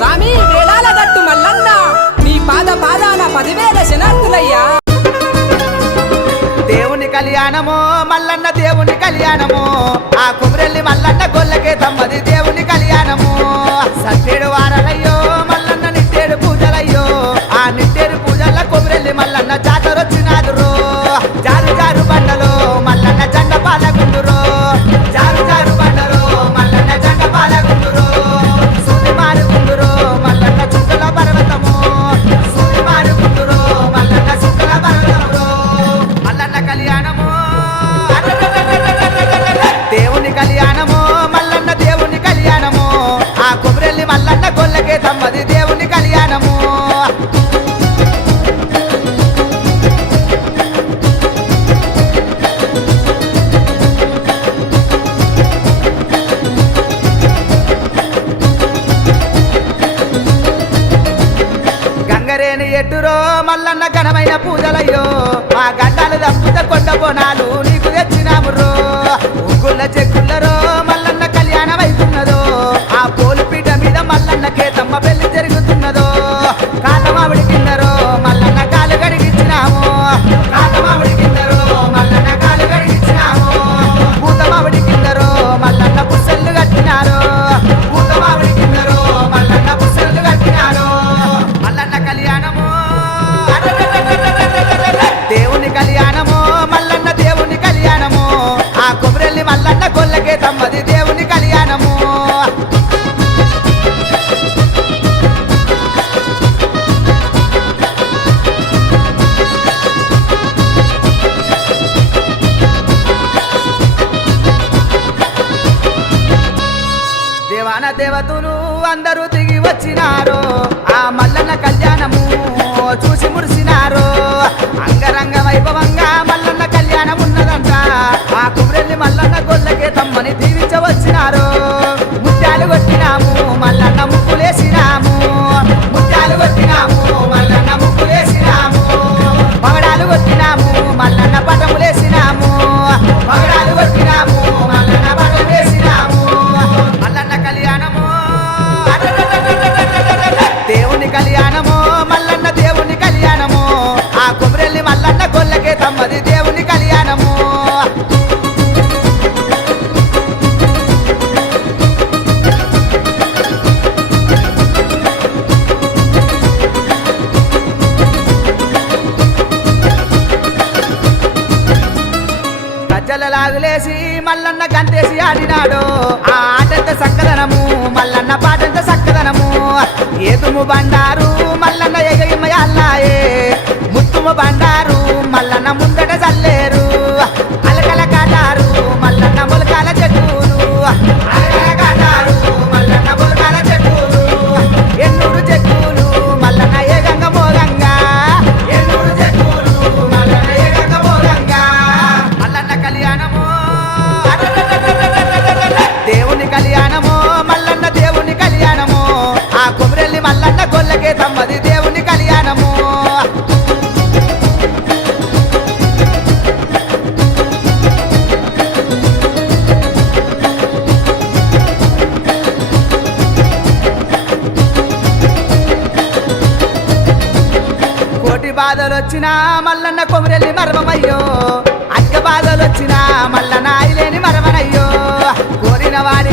స్వామి వేళాల గట్టు మల్లన్న నీ పాదాన 10,000 శనార్థులయ్యా. దేవుని కళ్యాణమో మల్లన్న దేవుని కళ్యాణమో ఆ కుమరెల్లి మల్లన్న గొల్లకే తమ్మది దేవుని కళ్యాణము. సట్టేడు వారలయ్యో మల్లన్న నిట్టేడు పూజలయ్యో ఆ నిట్టేడు పూజల కుమరెల్లి మల్లన్న జాతరొచ్చినాదు రో. జారు జారు బండలో మల్లన్న జండ పాలగుండురో. జారు జారు బండలో మల్లన్న జండ పాలగుండురో. సూది మారుగుండురో మల్లన్న చుక్కల పర్వతము. సూది మారుగుండురో మల్లన్న చుక్కల పర్వతము. మల్లన్న కళ్యాణము దేవుని కళ్యాణము మల్లన్న దేవుని కళ్యాణము ఆ కుమరెల్లి మల్లన్న గొల్లకే తమ్మది దేవుని కళ్యాణము. గంగరేని ఎట్టురో మల్లన్న ఘనమైన పూజలయ్యో మా గడ్డాలు తప్పుత కొండ బోనాలు నీకు తెచ్చినామురో. ఉగ్గుల చెక్కులరో మల్లన్న కళ్యాణం అవుతున్నదో ఆ పోలుపీట మీద మల్లన్న కేతమ్మ పెళ్లి జరుగుతున్నదో. కాతమావిడి కిందరో మల్లన్న కాలు గడిగిచ్చినాము. కాతమావిడి కిందరో మల్లన్న కాలు గడిగిచ్చినాము. పూతమావిడి కిందరో మల్లన్న పుస్తలు కట్టినారు. పూతమావిడి కిందరో మల్లన్న పుస్తలు కట్టినారు. మల్లన్న కళ్యాణము దేవుని కళ్యాణము మల్లన్న దేవుని కళ్యాణము ఆ కుమరెల్లి మల్లన్న గొల్లకే తమ్మది దేవుని కళ్యాణము. దేవాన దేవతలు అందరూ దిగి వచ్చినారు ఆ మల్లన్న కళ్యాణము చూసి మురిసినారు. అంగరంగ వైభవంగా మల్లన్న కళ్యాణం ఉన్నదంట ఆ కుమరెల్లి మల్లన్న గొల్లకే తమ్మని దీవించవచ్చినారు. ముత్యాలు కొట్టినాము మల్లన్న ముక్కులేసినాము. ముత్యాలు కొట్టినాము మల్లన్న ముక్కులేసినాము. పగడాలు కొట్టినాము మల్లన్న పటములేసినాము. పగడాలు కొట్టినాము మల్లన్న పటములేసినాము. మల్లన్న కళ్యాణము దేవుని కళ్యాణము మల్లన్న దేవుని కళ్యాణము ఆ కుమరెల్లి మల్లన్న గొల్లకే తమ్మది దేవుని కళ్యాణము. గజ్జల లాగులేసి మల్లన్న గంతేసి ఆడినాడు ఆ ఆటంత సక్కదనము మల్లన్న పాటంత సక్కదనము. ఏదుము బండారు మల్లన్న ఎగయిమయాల్లాయే. ముత్తుము బండారు మల్లన్న ముందట చల్లేరు. అలకల కాటారు మల్లన్న ములకాల చెట్టులు. అలకల కాటారు మల్లన్న ములకాల చెట్టులు. ఎన్నూరు చెట్టులు మల్లన్న ఏగంగ మోగంగా. ఎన్నూరు చెట్టులు మల్లన్న ఏగంగ మోగంగా. మల్లన్న కళ్యాణము దేవుని కళ్యాణము మల్లన్న దేవుని కళ్యాణము ఆ కుమరెల్లి మల్లన్న గొల్లకే తమ్మది దేవుని కళ్యాణము. కోటి బాధలొచ్చినా మల్లన్న కుమరెల్లి మర్మమయ్యో. అగ్గ బాధలొచ్చినా మల్లన్న ఆయిలేని మరమనయ్యో. కోరిన వారి